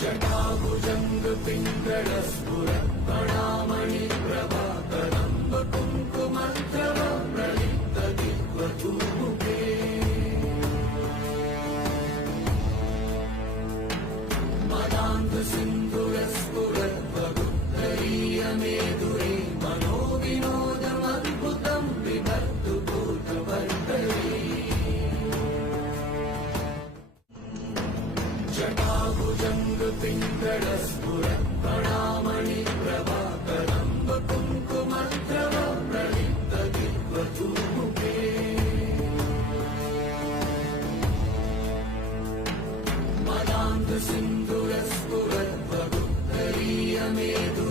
जटाभुजङ्ग पिङ्गळस्फुरत्पणामणि प्रभाकरम्ब कुङ्कुमद्रव प्रलिप्त दिग्वधूमुखे मदान्ध सिन्धुरस्फुरद्वगुत्तरीयमेधुरे मनोविनोदमद्भुतं बिभर्तु भूतवर्तये जटाभुजङ्ग पिङ्गळस्फुरत्पणामणि प्रभाकरम्ब कुङ्कुमद्रव प्रलिप्त दिग्वधूमुखे मदान्ध सिन्धुरस्फुरद्वगुत्तरीयमेधुरे